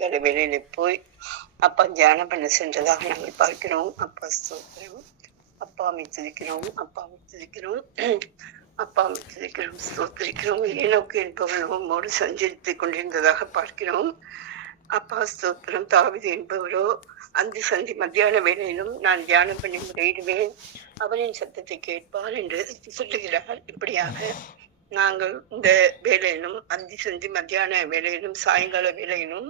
வேலையில போய் அப்பா தியானம் பண்ண சென்றதாக நாங்கள் பார்க்கிறோம். அப்பா ஸ்தோத்திரம். அப்பாவை துதிக்கிறோம், அப்பாவை துதிக்கிறோம், அப்பாவை துதிக்கிறோம், ஸ்தோத்திரிக்கிறோம். ஏனோக்கு என்பவன் உம்மோடு சஞ்சரித்துக் கொண்டிருந்ததாக பார்க்கிறோம். அப்பா ஸ்தோத்திரம். தாவீது என்பவரோ அந்த சந்தி மத்தியான வேளையிலும் நான் தியானம் பண்ணி முறையிடுவேன், அவரின் சத்தத்தை கேட்பார் என்று சொல்லுகிறார். இப்படியாக நாங்கள் இந்த வேலையிலும் அந்தி சந்தி மத்தியான வேலையிலும் சாயங்கால வேலையிலும்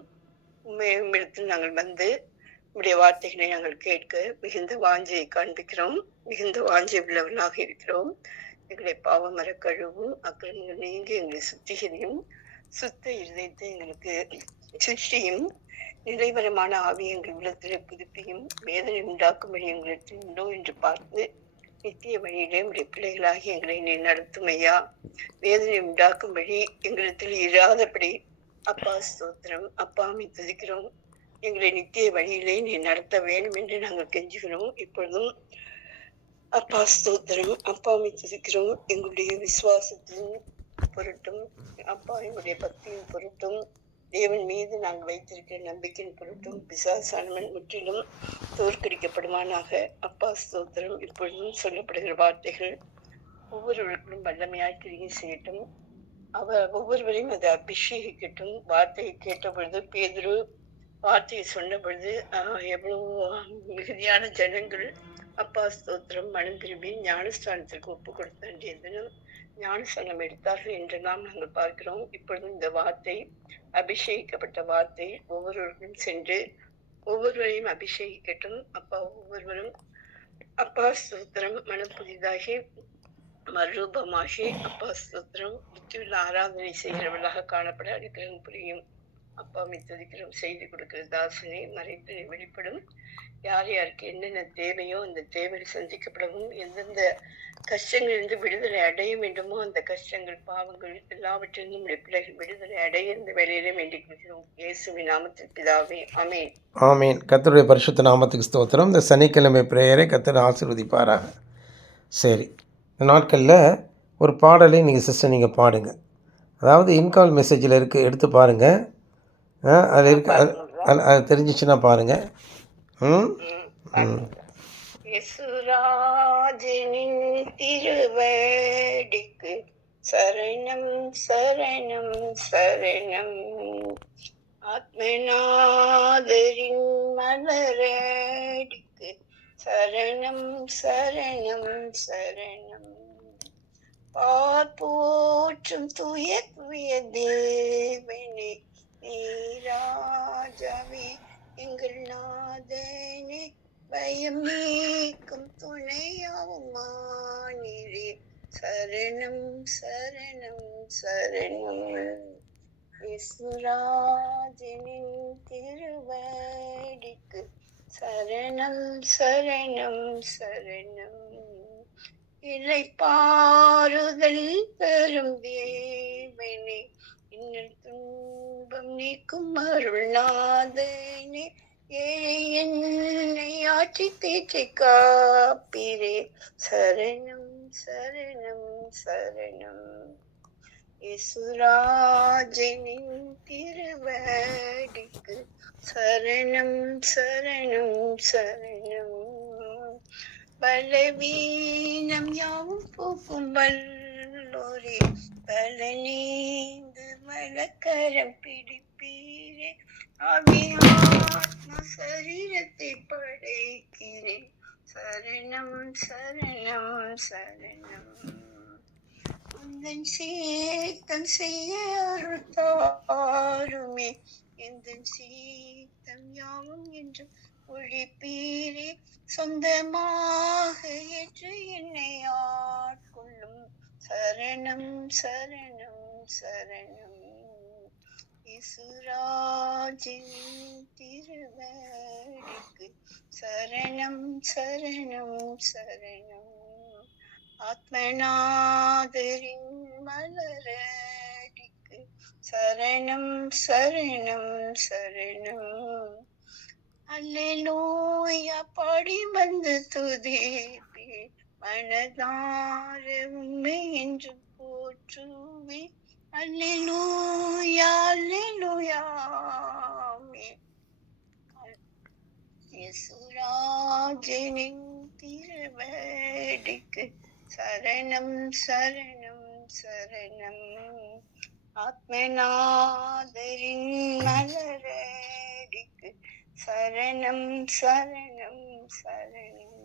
உம்மிடத்தில் நாங்கள் வந்து உடைய வார்த்தைகளை நாங்கள் கேட்க மிகுந்த வாஞ்சையை காண்பிக்கிறோம். மிகுந்த வாஞ்சை உள்ளவர்களாக இருக்கிறோம். எங்களை பாவமர கழுவும், அக்கிரமங்கள் நீங்கி எங்களை சுத்திகரியும், சுத்த இருதயத்தை எங்களுக்கு சிருஷ்டியும், நிறைவரமான ஆவி எங்கள் உள்ளத்தில் புதுப்பியும், வேதனை உண்டாக்கும்படி எங்களுக்கு உண்டோ என்று பார்த்து நித்திய வழியிலே உடைய பிள்ளைகளாகி எங்களை நீ நடத்தும் ஐயா. வேதனை உண்டாக்கும்படி எங்களிடத்தில் இராதபடி அப்பா ஸ்தோத்திரம். அப்பாவை துதிக்கிறோம். எங்களை நித்திய வழியிலே நீ நடத்த வேண்டும் என்று நாங்கள் கெஞ்சுகிறோம். இப்பொழுதும் அப்பா ஸ்தோத்திரம். அப்பாவை துதிக்கிறோம். எங்களுடைய விசுவாசத்தின் பொருட்டும், அப்பா எங்களுடைய பக்தியின் பொருட்டும், தேவன் மீது நாங்கள் வைத்திருக்கிற நம்பிக்கையின் பொருட்டும் பிசாசானவன் முற்றிலும் தோற்கடிக்கப்படுவானாக. அப்பா ஸ்தோத்திரம். இப்பொழுதும் சொல்லப்படுகிற வார்த்தைகள் ஒவ்வொருவருக்கும் வல்லமையாய் கிரியை செய்யட்டும். ஒவ்வொருவரையும் அதை அபிஷேகிக்கட்டும். வார்த்தையை கேட்ட பொழுது பேதுரு வார்த்தையை சொன்ன பொழுது எவ்வளவு மிகுதியான ஜனங்கள் அப்பா ஸ்தோத்திரம் மனம் திரும்பி ஞானஸ்தானத்திற்கு ஒப்பு கொடுத்த அன்றைய தினம் ஞானஸ்தானம் எடுத்தார்கள் என்றெல்லாம் நாங்கள் பார்க்கிறோம். இப்பொழுதும் இந்த வார்த்தை, அபிஷேகிக்கப்பட்ட வார்த்தை ஒவ்வொருவருக்கும் சென்று ஒவ்வொருவரையும் அபிஷேகிக்கட்டும். அப்பா ஒவ்வொருவரும் அப்பா ஸ்தோத்திரம் மனம் புதிதாகி மறுரூபமாகி அப்பா ஸ்தோத்திரம் புத்தியுள்ள ஆராதனை செய்கிறவர்களாக காணப்பட அனுக்கிரகம் புரியும். அப்பாவை துதிக்கிறோம். செய்தி கொடுக்கிற தாசனை மறைத்து வெளிப்படும். யார் யாருக்கு என்னென்ன தேவையோ அந்த தேவைகள் சந்திக்கப்படவும், எந்தெந்த கஷ்டங்களிலிருந்து விடுதலை அடைய வேண்டுமோ அந்த கஷ்டங்கள் பாவங்கள் எல்லாவற்றிலிருந்தும் பிள்ளைகள் விடுதலை அடைய இந்த வேலையிலே வேண்டிக் கொள்கிறோம். இயேசுவின் நாமத்தில் பிதாவே, ஆமேன். ஆமேன். கர்த்தருடைய பரிசுத்த நாமத்துக்கு ஸ்தோத்திரம். இந்த சனிக்கிழமை பிரேயரை கர்த்தர் ஆசீர்வதிப்பாராக. சரி, இந்த நாட்களில் ஒரு பாடலை நீங்கள் பாடுங்க. அதாவது இன்கால் மெசேஜில் எடுத்து பாருங்கள். அதில் இருக்கு, அது தெரிஞ்சிச்சுன்னா பாருங்கள். யேசுராஜனின் திருவடிக்கு சரணம் சரணம் சரணம், ஆத்மநாதரின் மலரடிக்கு சரணம் சரணம் சரணம், போற்றும் தூய தூய தேவனே நீராஜாவே எங்கள் நாதனே, பயம் நீக்கும் துணையாவும் மானிரே, சரணம் சரணம் சரணம். யேசுராஜனின் திருவடிக்கு சரணம் சரணம் சரணம், இளைப்பாறுதல் தரும் தேவனே, இன்னல் துன்பம் நீக்கும் அருள்நாதனே, ஏழை என்னை ஆட்சி தேற்றி காப்பீரே, சரணம் சரணம் சரணம். யேசுராஜனின் திருவடிக்கு சரணம் சரணம் சரணம், பலவீனம் யாவும் போக்கும் வல்லோரே, பலனீந்து மலக்கரம் பிடிப்பீரே, ஆவியாத்மா சரீரத்தை படைக்கிறேன், சரணம் சரணம் சரணம். உந்தன் சீத்தம் செய்ய அருள்தாருமே, எந்தன் சீத்தம் யாவும் என்றும் ஒழிப்பீரே, சொந்தமாக ஏற்று என்னை ஆட்கொள்ளும், சரணம் சரணம் சரணம். யேசுராஜனின் திருவடிக்கு சரணம் சரணம் சரணம், ஆத்மநாதரின் மலரடிக்கு சரணம் சரணம் சரணம். அல்லேலூயா பாடி வந்து துதிப்பே, மனதார உண்மை என்று போற்றுவே, அல்லேலூயா அல்லேலூயா ஆமென். யசுராஜனின் திருவடிக்கு சரணம் சரணம் சரணம். ஆத்மநாதரின் மலரடிக்கு சரணம் சரணம் சரணம்.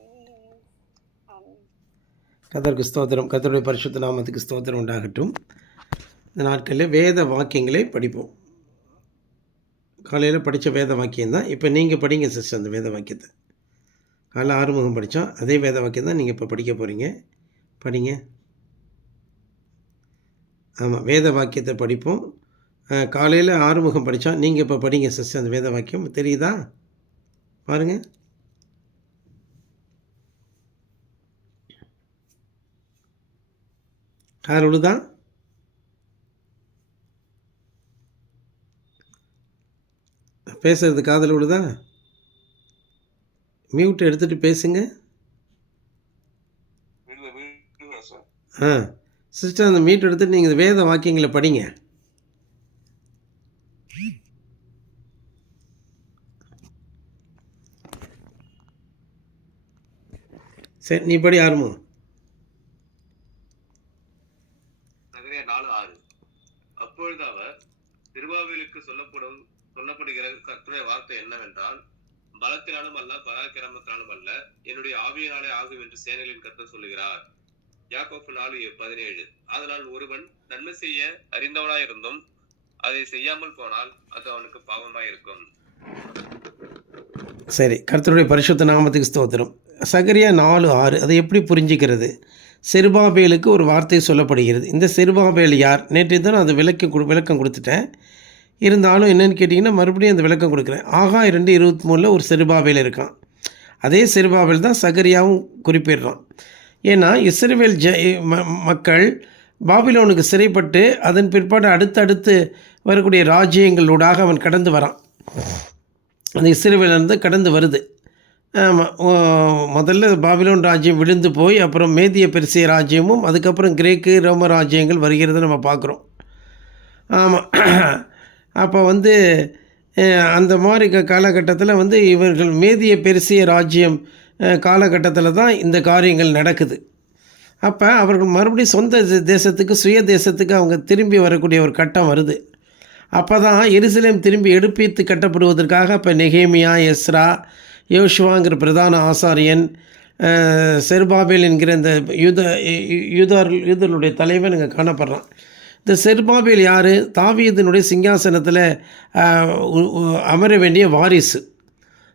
ஆமென். கர்த்தருக்கு ஸ்தோத்திரம். கர்த்தருடைய பரிசுத்த நாமத்துக்கு ஸ்தோத்திரம் உண்டாகட்டும். இந்த நாட்களில் வேத வாக்கியங்களை படிப்போம். காலையில் படித்த வேத வாக்கியம் தான் இப்போ நீங்கள் படிங்க சிஸ்டர். அந்த வேத வாக்கியத்தை காலைல ஆறுமுகம் படித்தோம், அதே வேத வாக்கியம் தான் நீங்கள் இப்போ படிக்க போகிறீங்க. படிங்க. ஆமாம், வேத வாக்கியத்தை படிப்போம். காலையில் ஆறுமுகம் படித்தோம், நீங்கள் இப்போ படிங்க சிஸ்டர். அந்த வேத வாக்கியம் தெரியுதா பாருங்கள். கார் விழுதா? பேசுறது காதில் விழுதா? மியூட் எடுத்துகிட்டு பேசுங்க. ஆ சிஸ்டர், அந்த மியூட் எடுத்துகிட்டு நீங்கள் வேத வாக்கியங்களை படிங்க. சரி, நீ படி ஆரம்பம். சகரியா 4:6. அப்பொழுது அவர் திருபாவேலுக்கு சொல்லப்படுகிற கர்த்தருடைய வார்த்தை என்னவென்றால், பலத்தினாலும் அல்ல பராக்கிரமத்தினாலும் அல்ல, என்னுடைய ஆவியினாலே ஆகும் என்று சேனைகளின் கர்த்தர் சொல்லுகிறார். யாக்கோப்பு 4:17. அதனால் ஒருவன் நன்மை செய்ய அறிந்தவனாயிருந்தும் அதை செய்யாமல் போனால் அது அவனுக்கு பாவமாயிருக்கும். சரி, கர்த்தருடைய பரிசுத்த நாமத்துக்கு ஸ்தோத்திரம். சகரியா 4:6 அதை எப்படி புரிஞ்சிக்கிறது? செருபாபேலுக்கு ஒரு வார்த்தை சொல்லப்படுகிறது. இந்த செருபாபேல் யார்? நேற்று தான் அது விளக்கம் கொடுத்துட்டேன். இருந்தாலும் என்னென்னு கேட்டிங்கன்னா மறுபடியும் அந்த விளக்கம் கொடுக்குறேன். ஆகா 2:23 ஒரு செருபாபேல் இருக்கான். அதே செருபாபேல் தான் சகரியாவும் குறிப்பிடுறான். ஏன்னா இஸ்ரவேல் மக்கள் பாபிலோனுக்கு சிறைப்பட்டு அதன் பிற்பாடு அடுத்தடுத்து வரக்கூடிய ராஜ்யங்களூடாக அவன் கடந்து வரான். அந்த இஸ்ரவேலிருந்து கடந்து வருது. முதல்ல பாபிலோன் ராஜ்யம் விழுந்து போய் அப்புறம் மேதிய பெர்சிய ராஜ்யமும் அதுக்கப்புறம் கிரேக்கு ரோம ராஜ்யங்கள் வருகிறத நம்ம பார்க்குறோம். ஆமாம், அப்போ அந்த மாதிரி காலகட்டத்தில் இவர்கள் மேதிய பெர்சிய ராஜ்யம் காலகட்டத்தில் தான் இந்த காரியங்கள் நடக்குது. அப்போ அவர்கள் மறுபடியும் சொந்த தேசத்துக்கு சுய தேசத்துக்கு அவங்க திரும்பி வரக்கூடிய ஒரு கட்டம் வருது. அப்போ தான் எருசலேம் திரும்பி எடுப்பித்து கட்டப்படுவதற்காக இப்போ நெகேமியா, எஸ்ரா, யோசுவாங்கிற பிரதான ஆசாரியன், செருபாபேல் என்கிற இந்த யூதர்களுடைய தலைவன் இங்கே காணப்படுறான். இந்த செருபாபேல் யார்? தாவீதினுடைய சிங்காசனத்தில் அமர வேண்டிய வாரிசு.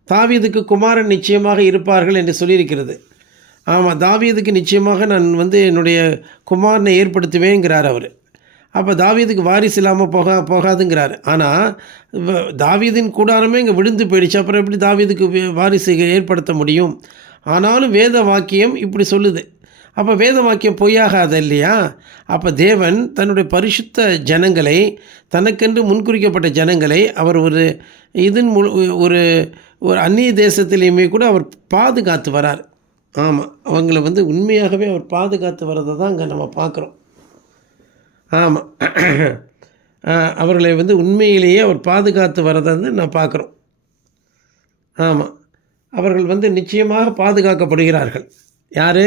தாவீதுக்கு குமாரன் நிச்சயமாக இருப்பார்கள் என்று சொல்லியிருக்கிறது. ஆமாம், தாவீதுக்கு நிச்சயமாக நான் என்னுடைய குமாரனை ஏற்படுத்துவேங்கிறார் அவர். அப்போ தாவீதுக்கு வாரிசு இல்லாமல் போகாதுங்கிறார். ஆனால் தாவீதின் கூடாரமே இங்கே விழுந்து போயிடுச்சு. அப்புறம் எப்படி தாவீதுக்கு வாரிசு ஏற்படுத்த முடியும்? ஆனாலும் வேத வாக்கியம் இப்படி சொல்லுது. அப்போ வேத வாக்கியம் பொய்யாகாது இல்லையா? அப்போ தேவன் தன்னுடைய பரிசுத்த ஜனங்களை, தனக்கென்று முன்குறிக்கப்பட்ட ஜனங்களை அவர் ஒரு அந்நிய தேசத்திலையுமே கூட அவர் பாதுகாத்து வரார். ஆமாம், அவங்கள உண்மையாகவே அவர் பாதுகாத்து வர்றதை தான் இங்கே நம்ம பார்க்குறோம். ஆமாம், அவர்களை உண்மையிலேயே அவர் பாதுகாத்து வர்றதை நான் பார்க்குறோம். ஆமாம், அவர்கள் நிச்சயமாக பாதுகாக்கப்படுகிறார்கள். யார்?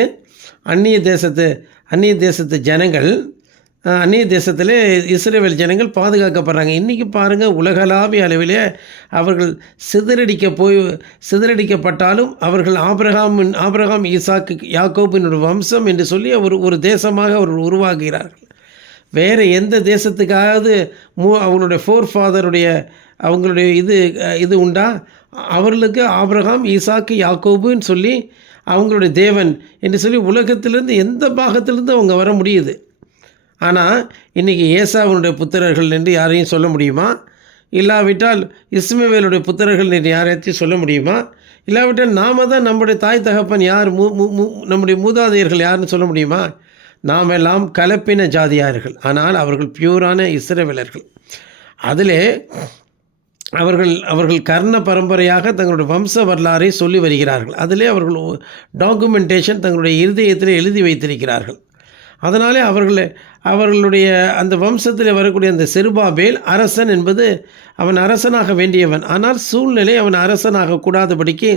அந்நிய தேசத்து ஜனங்கள், அந்நிய தேசத்தில் இஸ்ரவேல் ஜனங்கள் பாதுகாக்கப்படுறாங்க. இன்றைக்கி பாருங்கள், உலகளாவிய அளவிலே அவர்கள் சிதறடிக்கப்பட்டாலும் அவர்கள் ஆபிரகாம், ஈசாக்கு, யாக்கோபினுடைய வம்சம் என்று சொல்லி ஒரு தேசமாக அவர்கள் உருவாக்குகிறார்கள். வேறு எந்த தேசத்துக்காவது அவங்களுடைய ஃபோர்ஃபாதருடைய அவங்களுடைய இது உண்டா? அவர்களுக்கு ஆபிரகாம், ஈசாக்கு, யாக்கோபுன்னு சொல்லி அவங்களுடைய தேவன் என்று சொல்லி உலகத்திலேருந்து எந்த பாகத்திலேருந்து அவங்க வர முடியுது. ஆனால் இன்றைக்கி ஏசாவினுடைய புத்திரர்கள் என்று யாரையும் சொல்ல முடியுமா? இல்லாவிட்டால் இஸ்மவேலுடைய புத்திரர்கள் என்று யாரையும் சொல்ல முடியுமா? இல்லாவிட்டால் நாம் தான் நம்முடைய தாய் தகப்பன் யார், நம்முடைய மூதாதையர்கள் யாருன்னு சொல்ல முடியுமா? நாம் எல்லாம் கலப்பின ஜாதியார்கள். ஆனால் அவர்கள் பியூரான இஸ்ரவேலர்கள். அதிலே அவர்கள் கர்ண பரம்பரையாக தங்களுடைய வம்ச வரலாறை சொல்லி வருகிறார்கள். அதிலே அவர்கள் டாக்குமெண்டேஷன் தங்களுடைய இருதயத்தில் எழுதி வைத்திருக்கிறார்கள். அதனாலே அவர்களுடைய அந்த வம்சத்தில் வரக்கூடிய அந்த செருபாபேல் அரசன் என்பது அவன் அரசனாக வேண்டியவன். ஆனால் சூழ்நிலை அவன் அரசனாக கூடாதபடிக்கு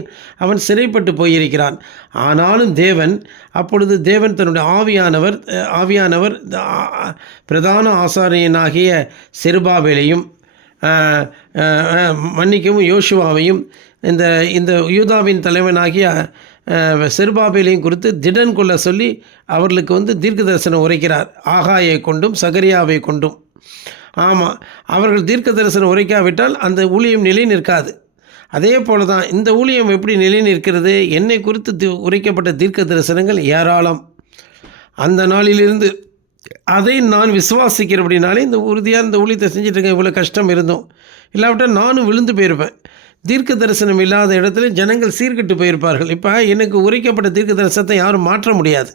அவன் சிறைப்பட்டு போயிருக்கிறான். ஆனாலும் அப்பொழுது தேவன் தன்னுடைய ஆவியானவர் பிரதான ஆசாரியனாகிய செருபாபேலையும் மன்னிக்கவும் யோசுவாவையும் இந்த யூதாவின் தலைவனாகிய செருபாபேலையும் குறித்து திடன் கொள்ள சொல்லி அவர்களுக்கு தீர்க்க தரிசனம் உரைக்கிறார். ஆகாயை கொண்டும் சகரியாவை கொண்டும். ஆமாம், அவர்கள் தீர்க்க தரிசனம் உரைக்காவிட்டால் அந்த ஊழியம் நிலை நிற்காது. அதே போல தான் இந்த ஊழியம் எப்படி நிலை நிற்கிறது? என்னை குறித்து உரைக்கப்பட்ட தீர்க்க தரிசனங்கள் ஏராளம். அந்த நாளிலிருந்து அதை நான் விசுவாசிக்கிறபடினாலே இந்த உறுதியாக இந்த ஊழியத்தை செஞ்சிட்ருக்கேன். இவ்வளோ கஷ்டம் இருந்தோம், இல்லாவிட்டால் நானும் விழுந்து போயிருப்பேன். தீர்க்க தரிசனம் இல்லாத இடத்துல ஜனங்கள் சீர்கெட்டு போயிருப்பார்கள். இப்போ எனக்கு உரைக்கப்பட்ட தீர்க்க தரிசனத்தை யாரும் மாற்ற முடியாது.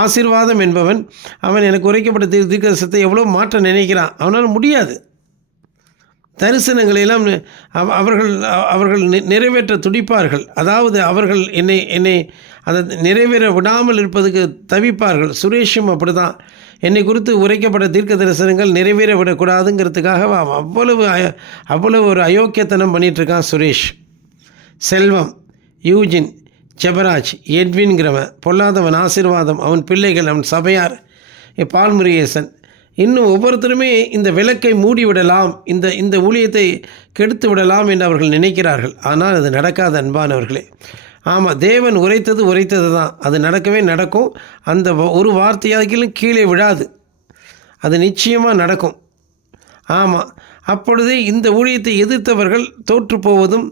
ஆசீர்வாதம் என்பவன் அவன் எனக்கு உரைக்கப்பட்ட தீர்க்க தரிசனத்தை எவ்வளோ மாற்ற நினைக்கிறான், அவனால் முடியாது. தரிசனங்களெல்லாம் அவர்கள் நிறைவேற்ற துடிப்பார்கள். அதாவது அவர்கள் என்னை அதை நிறைவேற விடாமல் இருப்பதுக்கு தவிப்பார்கள். சுரேஷும் அப்படி தான். என்னை குறித்து உரைக்கப்பட்ட தீர்க்க தரிசனங்கள் நிறைவேற விடக்கூடாதுங்கிறதுக்காக அவ்வளவு ஒரு அயோக்கியத்தனம் பண்ணிகிட்ருக்கான் சுரேஷ். செல்வம், யூஜின், ஜெபராஜ், எட்வின்கிறவன், பொல்லாதவன் ஆசீர்வாதம், அவன் பிள்ளைகள், அவன் சபையார், பால்முருகேசன், இன்னும் ஒவ்வொருத்தருமே இந்த விளக்கை மூடிவிடலாம், இந்த ஊழியத்தை கெடுத்து விடலாம் என்று அவர்கள் நினைக்கிறார்கள். ஆனால் அது நடக்காத அன்பானவர்களே. ஆமாம், தேவன் உரைத்தது தான், அது நடக்கும். அந்த ஒரு வார்த்தையாகிலும் கீழே விழாது, அது நிச்சயமாக நடக்கும். ஆமாம், அப்பொழுதே இந்த ஊழியத்தை எதிர்த்தவர்கள் தோற்று போவதும்,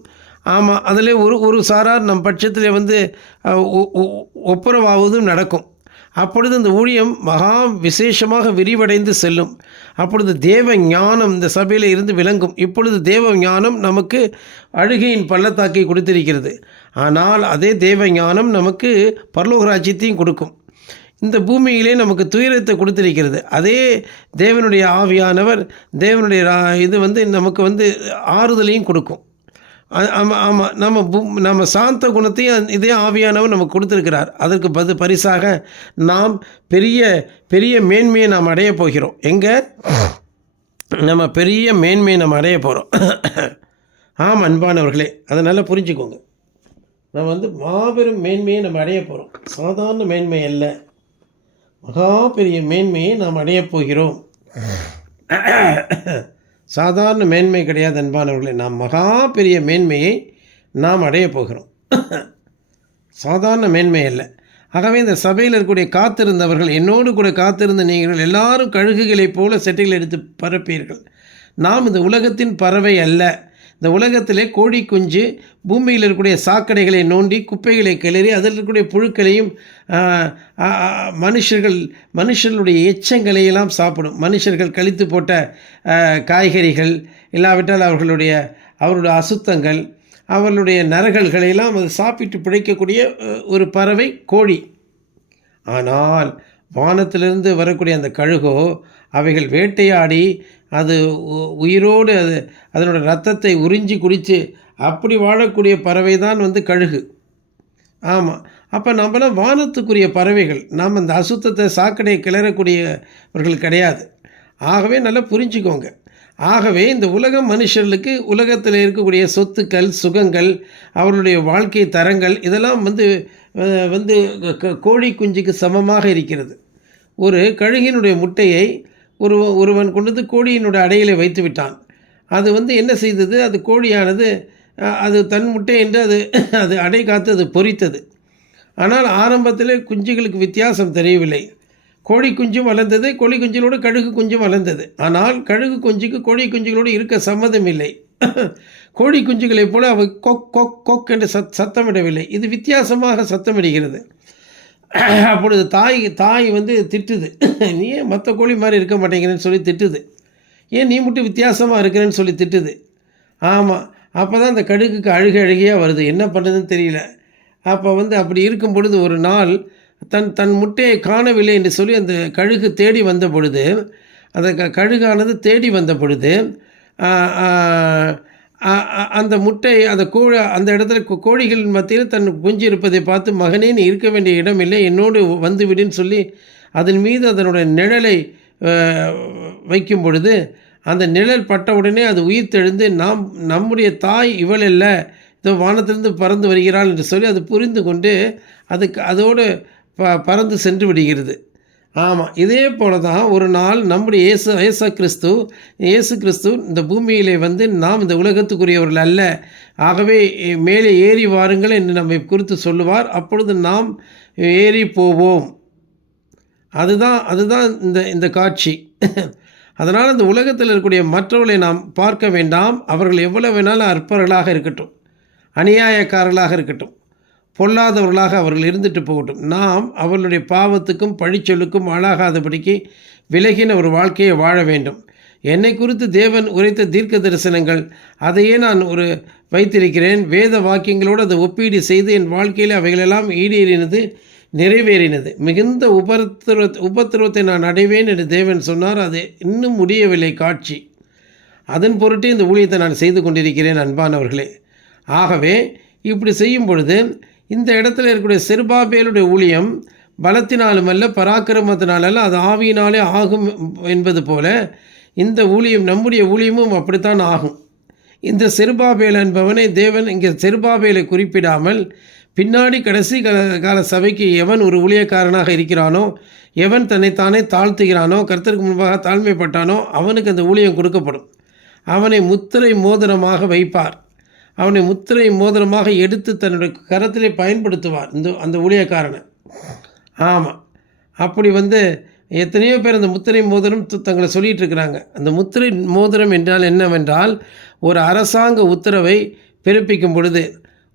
ஆமாம், அதில் ஒரு சாரார் நம் பட்சத்தில் ஒப்புரவாவதும் நடக்கும். அப்பொழுது இந்த ஊழியம் மகா விசேஷமாக விரிவடைந்து செல்லும். அப்பொழுது தேவ ஞானம் இந்த சபையில் இருந்து விளங்கும். இப்பொழுது தேவ ஞானம் நமக்கு அழுகையின் பள்ளத்தாக்கை கொடுத்திருக்கிறது. ஆனால் அதே தேவ ஞானம் நமக்கு பரலோக ராஜ்யத்தையும் கொடுக்கும். இந்த பூமியிலே நமக்கு துயரத்தை கொடுத்திருக்கிறது. அதே தேவனுடைய ஆவியானவர் தேவனுடைய நமக்கு ஆறுதலையும் கொடுக்கும். ஆமாம், நம்ம சாந்த குணத்தையும் இதே ஆவியானவர் நமக்கு கொடுத்துருக்கிறார். அதற்கு பரிசாக நாம் பெரிய பெரிய மேன்மையை நாம் அடைய போகிறோம். எங்கே நம்ம பெரிய மேன்மையை நம்ம அடைய போகிறோம். ஆமாம் அன்பானவர்களே, அதனால் புரிஞ்சுக்கோங்க. நம்ம மாபெரும் மேன்மையை நம்ம அடைய போகிறோம். சாதாரண மேன்மை அல்ல, மகா பெரிய மேன்மையை நாம் அடையப் போகிறோம். சாதாரண மேன்மை கிடையாது அன்பானவர்களே, நாம் மகா பெரிய மேன்மையை நாம் அடையப் போகிறோம். சாதாரண மேன்மை அல்ல. ஆகவே இந்த சபையில் இருக்கக்கூடிய காத்திருந்தவர்கள், என்னோடு கூட காத்திருந்த நீங்கள் எல்லாரும் கழுகுகளைப் போல செட்டைகள் எடுத்து பரப்பீர்கள். நாம் இந்த உலகத்தின் பறவை அல்ல. இந்த உலகத்திலே கோழி குஞ்சு பூமியில் இருக்கக்கூடிய சாக்கடைகளை நோண்டி குப்பைகளை கிளறி அதில் இருக்கக்கூடிய புழுக்களையும் மனுஷர்களுடைய எச்சங்களையெல்லாம் சாப்பிடும். மனுஷர்கள் கழித்து போட்ட காய்கறிகள், இல்லாவிட்டால் அவர்களுடைய அசுத்தங்கள், அவர்களுடைய நரகல்களையெல்லாம் அது சாப்பிட்டு பிழைக்கக்கூடிய ஒரு பறவை கோழி. ஆனால் வானத்திலிருந்து வரக்கூடிய அந்த கழுகோ அவைகள் வேட்டையாடி அது உயிரோடு அதனோட ரத்தத்தை உறிஞ்சி குடித்து அப்படி வாழக்கூடிய பறவை தான் கழுகு. ஆமாம், அப்போ நம்மளாம் வானத்துக்குரிய பறவைகள். நாம் அந்த அசுத்தத்தை சாக்கடையை கிளறக்கூடியவர்கள் கிடையாது. ஆகவே நல்லா புரிஞ்சுக்கோங்க. ஆகவே இந்த உலகம் மனுஷர்களுக்கு உலகத்தில் இருக்கக்கூடிய சொத்துக்கள், சுகங்கள், அவர்களுடைய வாழ்க்கை தரங்கள் இதெல்லாம் கோழி குஞ்சுக்கு சமமாக இருக்கிறது. ஒரு கழுகினுடைய முட்டையை ஒருவன் கொண்டு கோழியினுடைய அடையிலே வைத்து விட்டான். அது என்ன செய்தது? அது கோழியானது அது தன் முட்டை என்று அது அடை காத்து அது பொரித்தது. ஆனால் ஆரம்பத்தில் குஞ்சுகளுக்கு வித்தியாசம் தெரியவில்லை. கோழி குஞ்சும் வளர்ந்தது, கோழி குஞ்சுகளோடு கழுகு குஞ்சும் வளர்ந்தது. ஆனால் கழுகு குஞ்சுக்கு கோழி குஞ்சுகளோடு இருக்க சம்மதம் இல்லை. கோழி குஞ்சுகளைப் போல அவை கொக் கொக் கொக் என்று சத்தமிடவில்லை. இது வித்தியாசமாக சத்தமிடுகிறது. அப்பொழுது தாய் திட்டுது, நீ ஏன் மற்ற கோழி மாதிரி இருக்க மாட்டேங்கிறேன்னு சொல்லி திட்டுது. ஏன் நீ மட்டும் வித்தியாசமாக இருக்கிறேன்னு சொல்லி திட்டுது. ஆமாம், அப்போ தான் அந்த கழுகுக்கு அழுகையாக வருது. என்ன பண்ணுறதுன்னு தெரியல. அப்போ அப்படி இருக்கும் பொழுது ஒரு நாள் தன் முட்டையை காணவில்லை என்று சொல்லி அந்த கழுகு தேடி வந்த பொழுது, அந்த கழுகானது தேடி வந்த பொழுது அந்த முட்டை அந்த இடத்துல கோழிகள் மத்தியில் தன் குஞ்சு இருப்பதை பார்த்து, மகனே நீ இருக்க வேண்டிய இடம் இல்லை, என்னோடு வந்துவிடுன்னு சொல்லி அதன் மீது அதனுடைய நிழலை வைக்கும் பொழுது அந்த நிழல் பட்ட உடனே அது உயிர்த்தெழுந்து நம்முடைய தாய் இவள் அல்ல, இதோ வானத்திலிருந்து பறந்து வருகிறாள் என்று சொல்லி அது புரிந்து கொண்டு அதோடு பறந்து சென்று விடுகிறது. ஆமாம், இதே போல தான் ஒரு நாள் நம்முடைய இயேசு கிறிஸ்து இந்த பூமியிலே வந்து நாம் இந்த உலகத்துக்குரியவர்கள் அல்ல, ஆகவே மேலே ஏறி வாருங்கள் என்று நம்மை குறித்து சொல்லுவார். அப்பொழுது நாம் ஏறி போவோம். அதுதான் இந்த காட்சி. அதனால் இந்த உலகத்தில் இருக்கக்கூடிய மற்றவர்களை நாம் பார்க்க வேண்டாம். அவர்கள் எவ்வளவு வேணாலும் அற்பர்களாக இருக்கட்டும், அநியாயக்காரர்களாக இருக்கட்டும், பொல்லாதவர்களாக அவர்கள் இருந்துட்டு போகட்டும். நாம் அவர்களுடைய பாவத்துக்கும் பழிச்சொல்லுக்கும் ஆளாகாதபடிக்கு விலகின ஒரு வாழ்க்கையை வாழ வேண்டும். என்னை குறித்து தேவன் உரைத்த தீர்க்க தரிசனங்கள் அதையே நான் வைத்திருக்கிறேன். வேத வாக்கியங்களோடு அதை ஒப்பீடு செய்து என் வாழ்க்கையில் அவைகளெல்லாம் ஈடேறினது, நிறைவேறினது. மிகுந்த உபத்திரவத்தை நான் அடைவேன் என்று தேவன் சொன்னார். அது இன்னும் முடியவில்லை காட்சி. அதன் பொருட்டே இந்த ஊழியத்தை நான் செய்து கொண்டிருக்கிறேன் அன்பானவர்களே. ஆகவே இப்படி செய்யும் பொழுது இந்த இடத்துல இருக்கக்கூடிய செருபாபேலுடைய ஊழியம் பலத்தினாலும் அல்ல, பராக்கிரமத்தினாலல்ல, அது ஆவியினாலே ஆகும் என்பது போல இந்த ஊழியம், நம்முடைய ஊழியமும் அப்படித்தான் ஆகும். இந்த செருபாபேல் என்பவனை தேவன் இங்கே செருபாபேலை குறிப்பிடாமல் பின்னாடி கடைசி கால சபைக்கு எவன் ஒரு ஊழியக்காரனாக இருக்கிறானோ, எவன் தன்னைத்தானே தாழ்த்துகிறானோ, கர்த்தருக்கு முன்பாக தாழ்மைப்பட்டானோ அவனுக்கு அந்த ஊழியம் கொடுக்கப்படும். அவனை முத்திரை மோதிரமாக வைப்பார். அவனை முத்திரை மோதிரமாக எடுத்து தன்னுடைய கரத்திலே பயன்படுத்துவார் அந்த ஊழியக்காரனை. ஆமாம், அப்படி எத்தனையோ பேர் அந்த முத்திரை மோதிரம் தங்களை சொல்லிகிட்டு இருக்கிறாங்க. அந்த முத்திரை மோதிரம் என்றால் என்னவென்றால், ஒரு அரசாங்க உத்தரவை பிறப்பிக்கும் பொழுது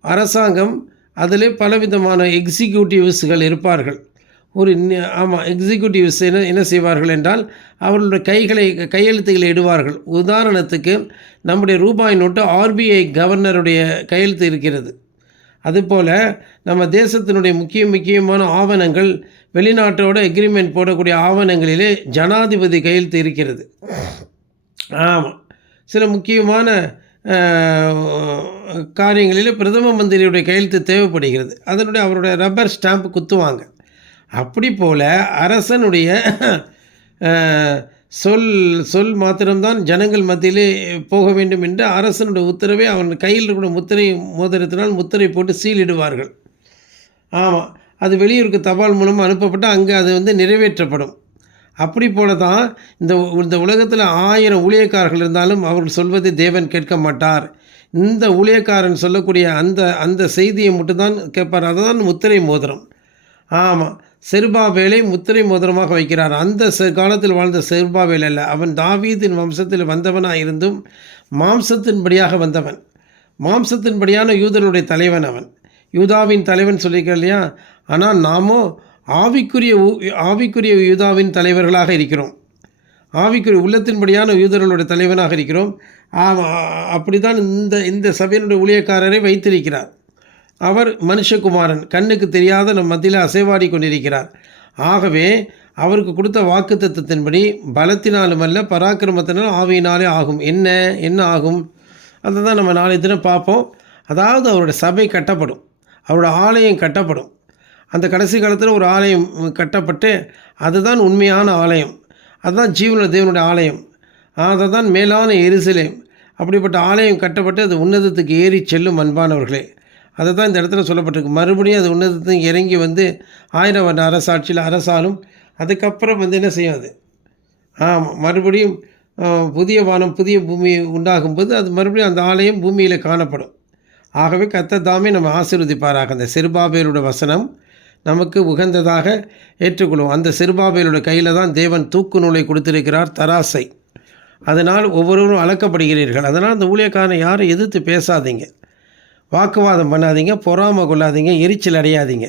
அரசாங்கம் அதில் பலவிதமான எக்ஸிக்யூட்டிவ்ஸ்கள் இருப்பார்கள். எக்ஸிக்யூட்டிவ்ஸ் என்ன செய்வார்கள் என்றால், அவர்களுடைய கையெழுத்துக்களை இடுவார்கள். உதாரணத்துக்கு நம்முடைய ரூபாய் நோட்டு RBI கவர்னருடைய கையெழுத்து இருக்கிறது. அதுபோல் நம்ம தேசத்தினுடைய முக்கியமான ஆவணங்கள், வெளிநாட்டோட எக்ரிமெண்ட் போடக்கூடிய ஆவணங்களிலே ஜனாதிபதி கையெழுத்து இருக்கிறது. ஆமாம், சில முக்கியமான காரியங்களில் பிரதம மந்திரியுடைய கையெழுத்து தேவைப்படுகிறது. அவருடைய ரப்பர் ஸ்டாம்ப் குத்துவாங்க. அப்படி போல் அரசனுடைய சொல் மாத்திரம்தான் ஜனங்கள் மத்தியிலே போக வேண்டும் என்று அரசனுடைய உத்தரவை அவன் கையில் இருக்கிற முத்திரை மோதிரத்தினால் முத்திரை போட்டு சீலிடுவார்கள். ஆமாம், அது வெளியூருக்கு தபால் மூலமாக அனுப்பப்பட்டு அங்கே அது நிறைவேற்றப்படும். அப்படி போல தான் இந்த உலகத்தில் 1000 ஊழியக்காரர்கள் இருந்தாலும் அவர்கள் சொல்வதை தேவன் கேட்க மாட்டார். இந்த ஊழியக்காரன் சொல்லக்கூடிய அந்த செய்தியை மட்டும்தான் கேட்பார். அதுதான் முத்திரை மோதிரம். ஆமாம், செருபாபேலை முத்திரை மோதிரமாக வைக்கிறார். அந்த காலத்தில் வாழ்ந்த செருபாபேல் அல்ல, அவன் தாவீதின் வம்சத்தில் வந்தவனாக இருந்தும் மாம்சத்தின்படியாக வந்தவன். மாம்சத்தின்படியான யூதருடைய தலைவன் அவன், யூதாவின் தலைவன் சொல்லியிருக்க இல்லையா. ஆனால் நாமோ ஆவிக்குரிய யூதாவின் தலைவர்களாக இருக்கிறோம். ஆவிக்குரிய உள்ளத்தின்படியான யூதர்களுடைய தலைவனாக இருக்கிறோம். அப்படி தான் இந்த சபையினுடைய ஊழியக்காரரை வைத்திருக்கிறார். அவர் மனுஷகுமாரன், கண்ணுக்கு தெரியாத நம் மத்தியில் அசைவாடி கொண்டிருக்கிறார். ஆகவே அவருக்கு கொடுத்த வாக்கு தத்துவத்தின்படி பலத்தினாலும் அல்ல, பராக்கிரமத்தினால் ஆவியினாலே ஆகும். என்ன ஆகும்? அதை தான் நம்ம நாளை தினம் பார்ப்போம். அதாவது அவருடைய சபை கட்டப்படும், அவருடைய ஆலயம் கட்டப்படும். அந்த கடைசி காலத்தில் ஒரு ஆலயம் கட்டப்பட்டு அதுதான் உண்மையான ஆலயம், அதுதான் ஜீவனுடைய தேவனுடைய ஆலயம், அதை தான் மேலான எருசலேம். அப்படிப்பட்ட ஆலயம் கட்டப்பட்டு அது உன்னதத்துக்கு ஏறி செல்லும் அன்பானவர்களே. அதை தான் இந்த இடத்துல சொல்லப்பட்டிருக்கு. மறுபடியும் அது உன்னதத்துக்கு இறங்கி 1000 வருட அரசாட்சியில் அரசாலும் அதுக்கப்புறம் என்ன செய்யும் அது? மறுபடியும் புதிய வானம் புதிய பூமி உண்டாகும்போது அது மறுபடியும் அந்த ஆலயம் பூமியில் காணப்படும். ஆகவே கர்த்தர் தாமே நம்ம ஆசீர்வதிப்பாராக. அந்த செருபாபேலோட வசனம் நமக்கு உகந்ததாக ஏற்றுக்கொள்வோம். அந்த செருபாபேலோட கையில் தான் தேவன் தூக்கு நூலை கொடுத்திருக்கிறார், தராசை. அதனால் ஒவ்வொருவரும் அளக்கப்படுகிறீர்கள். அதனால் அந்த ஊழியக்காரனை யாரும் எதிர்த்து பேசாதீங்க, வாக்குவாதம் பண்ணாதீங்க, பொறாமை கொள்ளாதீங்க, எரிச்சல் அடையாதீங்க.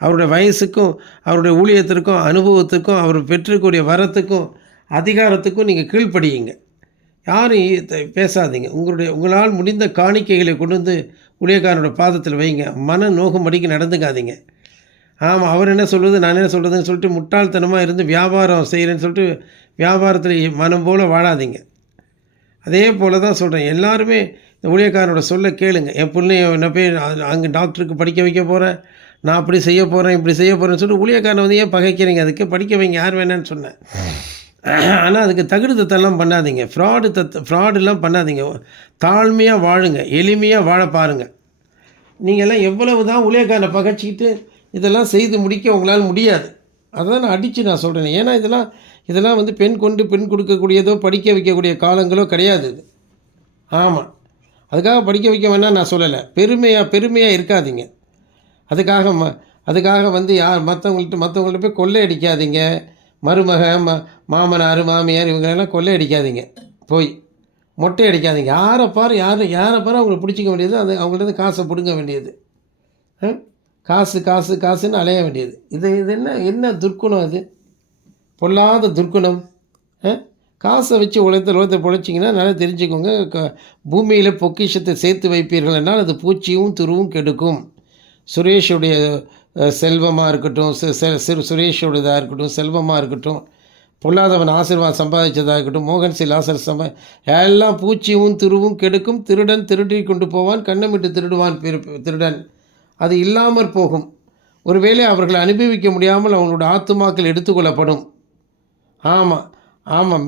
அவருடைய வயசுக்கும் அவருடைய ஊழியத்திற்கும் அனுபவத்துக்கும் அவர் பெற்றுக்கூடிய வரத்துக்கும் அதிகாரத்துக்கும் நீங்கள் கீழ்ப்படியுங்க. யாரும் பேசாதீங்க. உங்களால் முடிந்த காணிக்கைகளை கொண்டு ஊழியக்காரனோட பாதத்தில் வைங்க. மன நோகும்படிக்கு நடந்துக்காதீங்க. அவர் என்ன சொல்வது நான் என்ன சொல்கிறதுன்னு சொல்லிட்டு முட்டாள்தனமாக இருந்து வியாபாரம் செய்கிறேன்னு சொல்லிட்டு வியாபாரத்தில் மனம் போல் வாழாதீங்க. அதே போல் தான் சொல்கிறேன், எல்லாருமே இந்த ஊழியக்காரனோட சொல்ல கேளுங்க. என் பிள்ளைய என்ன போய் அங்கே டாக்டருக்கு படிக்க வைக்க போகிறேன், நான் அப்படி செய்ய போகிறேன் இப்படி செய்ய போகிறேன்னு சொல்லிட்டு ஊழியக்காரனை வந்து ஏன் பகைக்கிறீங்க? அதுக்கு படிக்க வைங்க, யார் வேணான்னு சொன்னேன். ஆனால் அதுக்கு தகுடுத்தெல்லாம் பண்ணாதீங்க, ஃப்ராடுலாம் பண்ணாதீங்க. தாழ்மையாக வாழுங்க, எளிமையாக வாழ பாருங்கள். நீங்கள்லாம் எவ்வளவு தான் ஊழியக்காரனை பகைச்சிக்கிட்டு இதெல்லாம் செய்து முடிக்க உங்களால் முடியாது. அதான் நான் அடித்து நான் சொல்கிறேன். ஏன்னா இதெல்லாம் வந்து பெண் கொடுக்கக்கூடியதோ படிக்க வைக்கக்கூடிய காலங்களோ கிடையாது இது. ஆமாம், அதுக்காக படிக்க வைக்க வேணாம் நான் சொல்லலை. பெருமையாக இருக்காதீங்க. அதுக்காக வந்து மற்றவங்கள்ட்ட போய் கொள்ளை அடிக்காதீங்க. மருமக மாமனார் மாமியார் இவங்களெல்லாம் கொள்ளை அடிக்காதீங்க, போய் மொட்டை அடிக்காதீங்க. யாரை பாரு அவங்களை பிடிச்சிக்க வேண்டியது, அவங்கள்ட்ட காசை பிடுங்க வேண்டியது, காசுன்னு அலைய வேண்டியது. இது என்ன துர்க்குணம்? அது பொல்லாத துர்க்குணம். காசை வச்சு உழைத்த பொழைச்சிங்கன்னா நல்லா தெரிஞ்சுக்கோங்க. பூமியில் பொக்கிஷத்தை சேர்த்து வைப்பீர்கள் என்றால் அது பூச்சியும் துருவும் கெடுக்கும். சுரேஷுடைய செல்வமாக இருக்கட்டும், சுரேஷோடதாக இருக்கட்டும், செல்வமாக இருக்கட்டும், பொல்லாதவன் ஆசீர்வாதம் சம்பாதிச்சதாக இருக்கட்டும், மோகன் சில் எல்லாம் பூச்சியும் துருவும் கெடுக்கும். திருடன் திருடி கொண்டு போவான், கண்ணமிட்டு திருடுவான் திருடன். அது இல்லாமற் போகும். ஒருவேளை அவர்களை அனுபவிக்க முடியாமல் அவங்களோட ஆத்துமாக்கள் எடுத்துக்கொள்ளப்படும். ஆமாம்,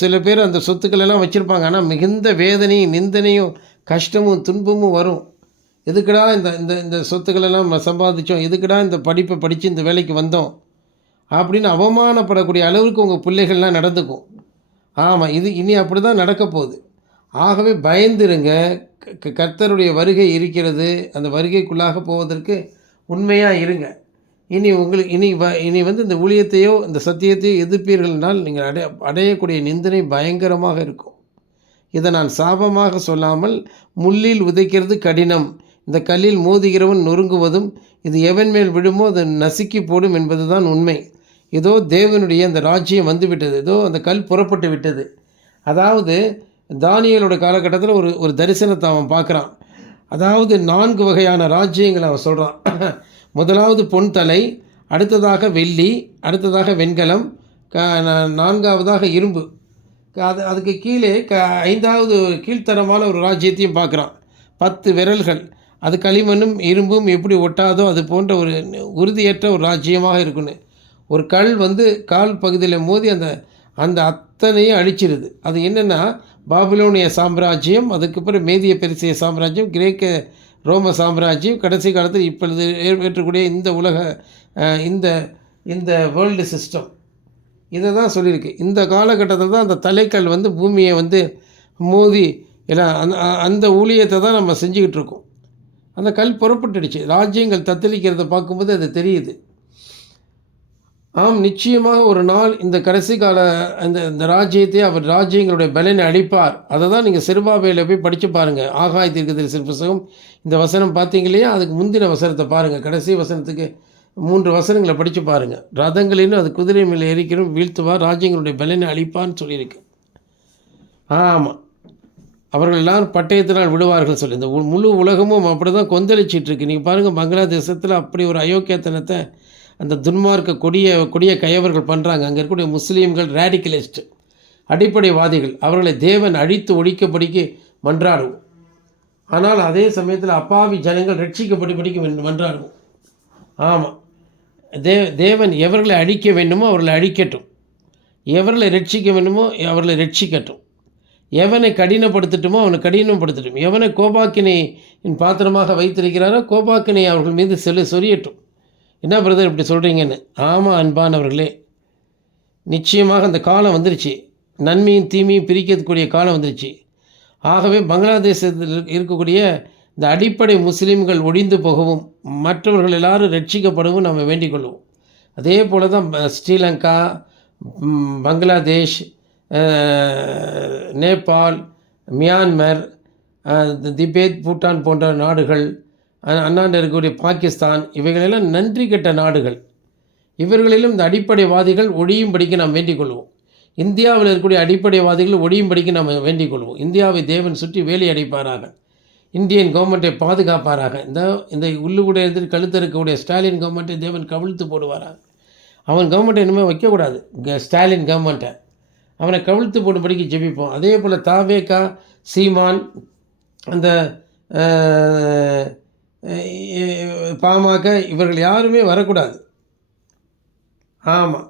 சில பேர் அந்த சொத்துக்களெல்லாம் வச்சுருப்பாங்க. ஆனால் மிகுந்த வேதனையும் நிந்தனையும் கஷ்டமும் துன்பமும் வரும். எதுக்குடா இந்த சொத்துக்களெல்லாம் சம்பாதிச்சோம், எதுக்குடா இந்த படிப்பை படித்து இந்த வேலைக்கு வந்தோம் அப்படின்னு அவமானப்படக்கூடிய அளவுக்கு உங்கள் பிள்ளைகள்லாம் நடந்துக்கும். ஆமாம், இது இனி அப்படி தான் நடக்க போகுது. ஆகவே பயந்துருங்க. கர்த்தருடைய வருகை இருக்கிறது. அந்த வருகைக்குள்ளாக போவதற்கு உண்மையாக இருங்க. இனி வந்து இந்த ஊழியத்தையோ இந்த சத்தியத்தையோ எதிர்ப்பீர்கள் என்றால் நீங்கள் அடையக்கூடிய நிந்தனை பயங்கரமாக இருக்கும். இதை நான் சாபமாக சொல்லாமல், முள்ளில் உதைக்கிறது கடினம், இந்த கல்லில் மோதுகிறவன் நொறுங்குவதும், இது எவன் மேல் விடுமோ அது நசுக்கி போடும் என்பது தான் உண்மை. ஏதோ தேவனுடைய அந்த ராஜ்யம் வந்துவிட்டது, ஏதோ அந்த கல் புறப்பட்டு விட்டது. அதாவது தானியேலோட காலகட்டத்தில் ஒரு தரிசனத்தை அவன் பார்க்குறான். அதாவது 4 வகையான ராஜ்யங்களை அவன் சொல்கிறான். முதலாவது பொன் தலை, அடுத்ததாக வெள்ளி, அடுத்ததாக வெண்கலம், 4ஆவதாக இரும்பு, அதுக்கு கீழே 5ஆவது கீழ்த்தரமான ஒரு ராஜ்யத்தையும் பார்க்குறான். 10 விரல்கள், அது களிமண்ணும் இரும்பும் எப்படி ஒட்டாதோ அது போன்ற ஒரு உறுதியற்ற ஒரு ராஜ்யமாக இருக்குன்னு. ஒரு கல் வந்து கால் பகுதியில் மோதி அந்த அத்தனையும் அழிச்சிருது. அது என்னென்னா பாபிலோனிய சாம்ராஜ்யம், அதுக்கப்புறம் மேதிய பெருசிய சாம்ராஜ்யம், கிரேக்க ரோம சாம்ராஜ்யம், கடைசி காலத்தில் இப்பொழுது ஏற்படக்கூடிய இந்த உலக இந்த வேர்ல்டு சிஸ்டம், இதை தான் சொல்லியிருக்கு. இந்த காலகட்டத்தில் தான் அந்த தலைக்கல் வந்து பூமியை வந்து மோதி எல்லாம் அந்த ஊழியத்தை தான் நம்ம செஞ்சுக்கிட்டு இருக்கோம். அந்த கல் புறப்பட்டுடுச்சு. ராஜ்யங்கள் தத்தளிக்கிறத பார்க்கும்போது அது தெரியுது. நிச்சயமாக ஒரு நாள் இந்த கடைசி கால இந்த ராஜ்யத்தை அவர் ராஜ்யங்களுடைய பலனை அளிப்பார். அதை தான் நீங்கள் செருபாபேலில் போய் படித்து பாருங்கள். ஆகாய தீர்க்கதரிசன புத்தகம் இந்த வசனம் பார்த்தீங்க இல்லையா, அதுக்கு முந்தின வசனத்தை பாருங்கள். கடைசி வசனத்துக்கு 3 வசனங்களை படித்து பாருங்கள். ரதங்களிலும் அது குதிரை மேலே எரிக்கிறோம் வீழ்த்துவார், ராஜ்யங்களுடைய பலனை அளிப்பான்னு சொல்லியிருக்கு. ஆமாம், அவர்கள் எல்லாரும் பட்டயத்தினால் விடுவார்கள் சொல்லி இந்த முழு உலகமும் அப்படி தான் கொந்தளிச்சிட்ருக்கு. நீங்கள் பாருங்கள், பங்களாதேசத்தில் அப்படி ஒரு அயோக்கியத்தனத்தை அந்த துன்மார்க்க கொடிய கயவர்கள் பண்ணுறாங்க. அங்கே இருக்கக்கூடிய முஸ்லீம்கள் ரேடிக்கலிஸ்ட் அடிப்படைவாதிகள், அவர்களை தேவன் அழித்து ஒழிக்கப்படிக்கு மன்றாடுவோம். ஆனால் அதே சமயத்தில் அப்பாவி ஜனங்கள் ரட்சிக்கப்படிக்கு மன்றாடுவோம். ஆமாம், தேவன் எவர்களை அழிக்க வேண்டுமோ அவர்களை அழிக்கட்டும், எவர்களை ரட்சிக்க வேண்டுமோ அவர்களை ரட்சிக்கட்டும், எவனை கடினப்படுத்தட்டுமோ அவனை கடினப்படுத்தட்டும், எவனை கோபாக்கினையின் பாத்திரமாக வைத்திருக்கிறாரோ கோபாக்கினை அவர்கள் மீது சொரியட்டும். என்ன பிரதர் இப்படி சொல்கிறீங்கன்னு? ஆமாம் அன்பானவர்களே, நிச்சயமாக அந்த காலம் வந்துருச்சு. நன்மையும் தீமையும் பிரிக்கக்கூடிய காலம் வந்துருச்சு. ஆகவே பங்களாதேசத்தில் இருக்கக்கூடிய இந்த அடிப்படை முஸ்லீம்கள் ஒழிந்து போகவும் மற்றவர்கள் எல்லாரும் ரட்சிக்கப்படவும் நம்ம வேண்டிக் கொள்வோம். அதே போல் தான் ஸ்ரீலங்கா, பங்களாதேஷ், நேபாள், மியான்மர், திபேத், பூட்டான் போன்ற நாடுகள், அண்ணாண்ட இருக்கக்கூடிய பாகிஸ்தான், இவைகளெல்லாம் நன்றி கெட்ட நாடுகள். இவர்களிலும் இந்த அடிப்படைவாதிகள் ஒழியும்படிக்கு நாம் வேண்டிக் கொள்வோம். இந்தியாவில் இருக்கக்கூடிய அடிப்படைவாதிகள் ஒழியும்படிக்கு நாம் வேண்டிக் கொள்வோம். இந்தியாவை தேவன் சுற்றி வேலி அடைப்பாராக, இந்தியன் கவர்மெண்ட்டை பாதுகாப்பாராக, இந்த உள்ளுக்கூட இருந்து கழுத்தறுக்கக்கூடிய ஸ்டாலின் கவர்மெண்ட்டை தேவன் கவிழ்த்து போடுவாராக. அவன் கவர்மெண்ட்டை இனிமேல் வைக்கக்கூடாது, ஸ்டாலின் கவர்மெண்ட்டை அவனை கவிழ்த்து போடும்படிக்கு ஜெபிப்போம். அதே போல் தாவேகா, சீமான், அந்த பாமக இவர்கள் யாருமே வரக்கூடாது. ஆமாம்,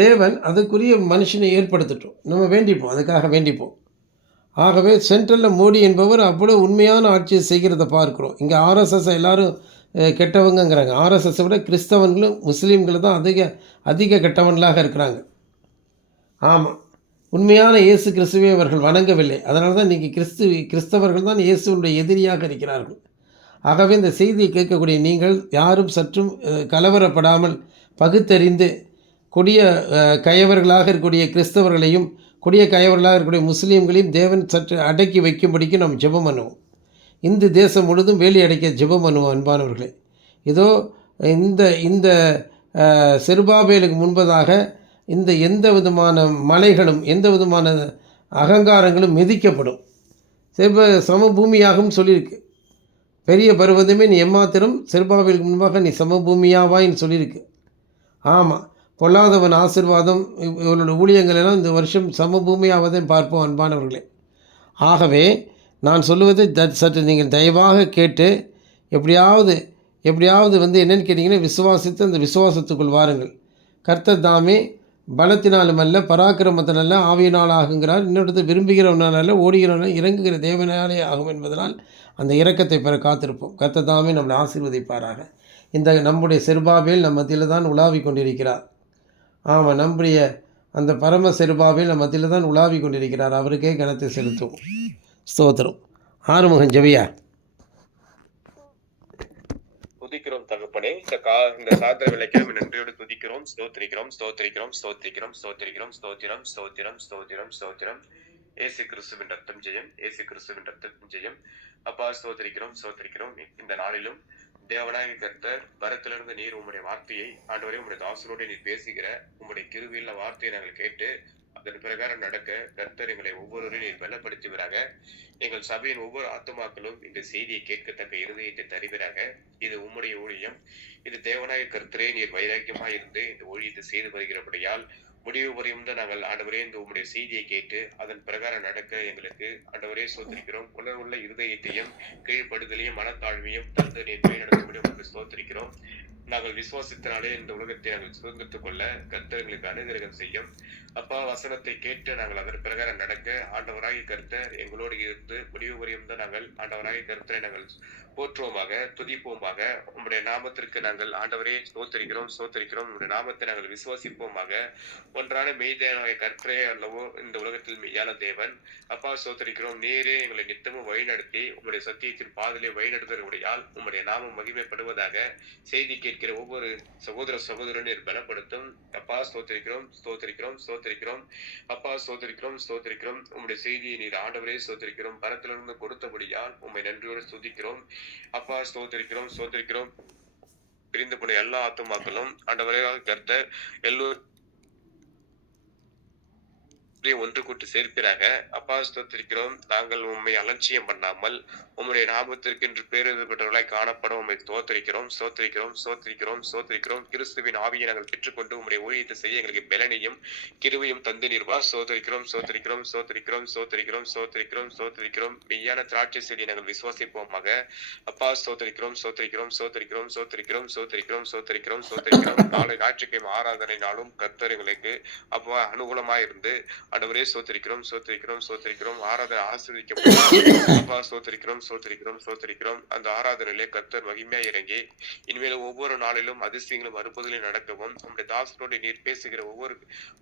தேவன் அதுக்குரிய மனுஷனை ஏற்படுத்தட்டும். நம்ம வேண்டிப்போம், அதுக்காக வேண்டிப்போம். ஆகவே சென்ட்ரலில் மோடி என்பவர் அவ்வளோ உண்மையான ஆட்சியை செய்கிறத பார்க்குறோம். இங்கே ஆர்எஸ்எஸ் எல்லோரும் கெட்டவங்கங்கிறாங்க. ஆர்எஸ்எஸை விட கிறிஸ்தவங்களும் முஸ்லீம்களும் தான் அதிக அதிக கெட்டவன்களாக இருக்கிறாங்க. ஆமாம், உண்மையான இயேசு கிறிஸ்துவை அவர்கள் வணங்கவில்லை. அதனால தான் இன்றைக்கி கிறிஸ்தவர்கள் தான் இயேசுனுடைய எதிரியாக இருக்கிறார்கள். ஆகவே இந்த செய்தியை கேட்கக்கூடிய நீங்கள் யாரும் சற்றும் கலவரப்படாமல் பகுத்தறிந்து கொடிய கயவர்களாக இருக்கக்கூடிய கிறிஸ்தவர்களையும் கொடிய கயவர்களாக இருக்கக்கூடிய முஸ்லீம்களையும் தேவன் சற்று அடக்கி வைக்கும்படிக்கு நாம் ஜெபம் பண்ணுவோம். இந்து தேசம் முழுதும் வேலி அடைக்க ஜெபம் பண்ணுவோம். அன்பானவர்களே, இதோ இந்த இந்த செருபாபேலுக்கு முன்பதாக இந்த எந்த விதமான மலைகளும் எந்த விதமான அகங்காரங்களும் மிதிக்கப்படும். சமபூமியாகவும் சொல்லியிருக்கு. பெரிய பருவதமே நீ எம்மாத்திரம் செருபாபேலுக்கு முன்பாக நீ சமபூமியாவாயின்னு சொல்லியிருக்கு. ஆமாம், பொல்லாதவன் ஆசீர்வாதம் இவர்களோட ஊழியங்கள் எல்லாம் இந்த வருஷம் சமபூமியாவதை பார்ப்போம். அன்பானவர்களே, ஆகவே நான் சொல்லுவதை சற்று நீங்கள் தயவாக கேட்டு எப்படியாவது என்னென்னு கேட்டிங்கன்னா விசுவாசித்து அந்த விசுவாசத்துக்குள் வாருங்கள். கர்த்தர் தாமே பலத்தினாலும் அல்ல பராக்கிரமத்தினல்ல ஆவியினால் ஆகுங்கிறார். இன்னொருத்தர் விரும்புகிறவனால ஓடுகிறவனால் இறங்குகிற தேவனாலே ஆகும் என்பதனால் அந்த இரக்கத்தை பெற காத்திருப்போம். கர்த்தர் தாமே நம்மளை ஆசீர்வதிப்பாராக. இந்த நம்முடைய செருபாபேல் நம்ம மத்தியில் தான் உலாவி கொண்டிருக்கிறார். ஆமாம், நம்முடைய அந்த பரம செருபாபேல் நம்ம மத்தியில் தான் உலாவி கொண்டிருக்கிறார். அவருக்கே கனத்தை செலுத்தும். ஸ்தோத்திரம். ஆறுமுகம் ஜெபியா. துதிக்கிறோம் தகப்பனே, இந்த சாத்திர விளைக்கிறோம் நன்றியோடு துதிக்கிறோம், ஸ்தோத்திரிக்கிறோம் ஸ்தோத்திரிக்கிறோம் ஸ்தோத்திரிக்கிறோம் ஸ்தோத்திரிக்கிறோம் ஸ்தோத்திரம் ஸ்தோத்திரம் ஸ்தோத்திரம் ஸ்தோத்திரம். ஏசு கிறிஸ்துவின் ரத்தம் ஜெயம், ஏசு கிறிஸ்துவின் ரத்தம் ஜெயம். அப்பா ஸ்தோத்திரிக்கிறோம் ஸ்தோத்திரிக்கிறோம். இந்த நாளிலும் தேவனாகிய கர்த்தர் வரத்திலிருந்து நீர் உம்முடைய வார்த்தையை ஆண்டவரே உம்முடைய தாசனோடு நீர் பேசுகிற உம்முடைய கிருபையுள்ள வார்த்தையை நாங்கள் கேட்டு அதன் பிரகாரம் நடக்க கர்த்தர் எங்களை ஒவ்வொருவரையும் நீர் பலப்படுத்துவீராக. எங்கள் சபையின் ஒவ்வொரு ஆத்துமாக்களும் இந்த செய்தியை கேட்கத்தக்க இருதயத்தை தருவீராக. இது உம்முடைய ஊழியம். இது தேவனாகிய கர்த்தரே நீர் வைராக்கியமாய் இருந்து இந்த ஊழியத்தை செய்து வருகிறபடியால் முடிவு வரையும் தான் நாங்கள் ஆண்டவரே இந்த உம்முடைய செய்தியை கேட்டு அதன் பிரகாரம் நடக்க எங்களுக்கு ஆண்டவரே ஸ்தோத்திரிக்கிறோம். உணர்வுள்ள இருதயத்தையும் கீழ்ப்படுதலையும் மனத்தாழ்மையும் தந்து நீர் வழிநடத்தும்படி உங்களுக்கு ஸ்தோத்திரிக்கிறோம். நாங்கள் விசுவாசத்தினாலே இந்த உலகத்தை நாங்கள் சுதந்திரத்துக் கொள்ள கர்த்தர் எங்களுக்கு அனுகிரகம் செய்யும். அப்பா, வசனத்தை கேட்டு நாங்கள் அதன் பிரகாரம் நடக்க ஆண்டவராகி கர்த்தர் எங்களோடு இருந்து முடிவு வரையும் தான் நாங்கள் ஆண்டவராகி கர்த்தரை நாங்கள் போற்றுவோமாக, துதிப்போமாக. உங்களுடைய நாமத்திற்கு நாங்கள் ஆண்டவரே ஸ்தோத்திரிக்கிறோம் ஸ்தோத்திரிக்கிறோம். உங்களுடைய நாமத்தை நாங்கள் விசுவாசிப்போமாக. ஒன்றான மெய்தேனாகிய கர்த்தரே அல்லவோ இந்த உலகத்தில் மெய்யான தேவன். அப்பா ஸ்தோத்திரிக்கிறோம். நீரே எங்களை நித்தமும் வழிநடத்தி உங்களுடைய சத்தியத்தின் பாதையிலே வழிநடத்துவதையால் உங்களுடைய நாமம் மகிமைப்படுவதாக. செய்தி கேட்கிற ஒவ்வொரு சகோதர சகோதரன் பலப்படுத்தும். அப்பா ஸ்தோத்திரிக்கிறோம் ஸ்தோத்திரிக்கிறோம் ஸ்தோத்திரிக்கிறோம். அப்பா ஸ்தோத்திரிக்கிறோம் ஸ்தோத்திரிக்கிறோம். உங்களுடைய செய்தியை நீர் ஆண்டவரே ஸ்தோத்திரிக்கிறோம் பரத்திலிருந்து கொடுத்தபடியால் உம்மை நன்றியோடு ஸ்துதிக்கிறோம். அப்பா ஸ்தோத்திரிக்கிறோம் ஸ்தோத்திரிக்கிறோம். பிரிந்து போன எல்லா ஆத்துமாக்களும் ஆண்டவரே கர்த்தர் எல்லோரும் ஒன்று கூட்டு சேர்ப்பிறாக. அப்பா ஸ்தோத்திரிக்கிறோம். நாங்கள் உண்மை அலட்சியம் பண்ணாமல் உம்முடைய நாமத்திற்கு என்று பேரெழுதப்பட்டவர்களாய் காணப்பட உண்மை தோத்தரிக்கிறோம் ஸ்தோத்திரிக்கிறோம் ஸ்தோத்திரிக்கிறோம் ஸ்தோத்திரிக்கிறோம். கிறிஸ்துவின் ஆவியை நாங்கள் பெற்றுக்கொண்டு உம்முடைய ஊழியத்தை செய்ய எங்களுக்கு பலனையும் கிருபையும் தந்து நிர்வா. ஸ்தோத்திரிக்கிறோம் ஸ்தோத்திரிக்கிறோம் ஸ்தோத்திரிக்கிறோம் ஸ்தோத்திரிக்கிறோம் ஸ்தோத்திரிக்கிறோம் ஸ்தோத்திரிக்கிறோம். மெய்யான திராட்சை செடியை நாங்கள் விசுவாசிப்போமாக. அப்பா ஸ்தோத்திரிக்கிறோம் ஸ்தோத்திரிக்கிறோம் ஸ்தோத்திரிக்கிறோம் ஸ்தோத்திரிக்கிறோம் ஸ்தோத்திரிக்கிறோம் ஸ்தோத்திரிக்கிறோம் ஸ்தோத்திரிக்கிறோம். நாளை ஞாயிற்றுக்கிழமை ஆராதனை நாளும் கர்த்தர் எங்களுக்கு அப்பா அனுகூலமாயிருந்து ஆண்டவரே ஸ்தோத்திரிக்கிறோம் ஸ்தோத்திரிக்கிறோம் ஸ்தோத்திரிக்கிறோம். ஆராதனை ஆசீர்வதிக்கப்படும். அப்பா ஸ்தோத்திரிக்கிறோம் ஸ்தோத்திரிக்கிறோம் ஸ்தோத்திரிக்கிறோம். அந்த ஆராதனையிலே கர்த்தர் மகிமையா இறங்கி இனிமேல் ஒவ்வொரு நாளிலும் அதிசயங்களும் அற்புதங்களும் நடக்கவும் உங்களுடைய தாசனோடு நீர் பேசுகிற ஒவ்வொரு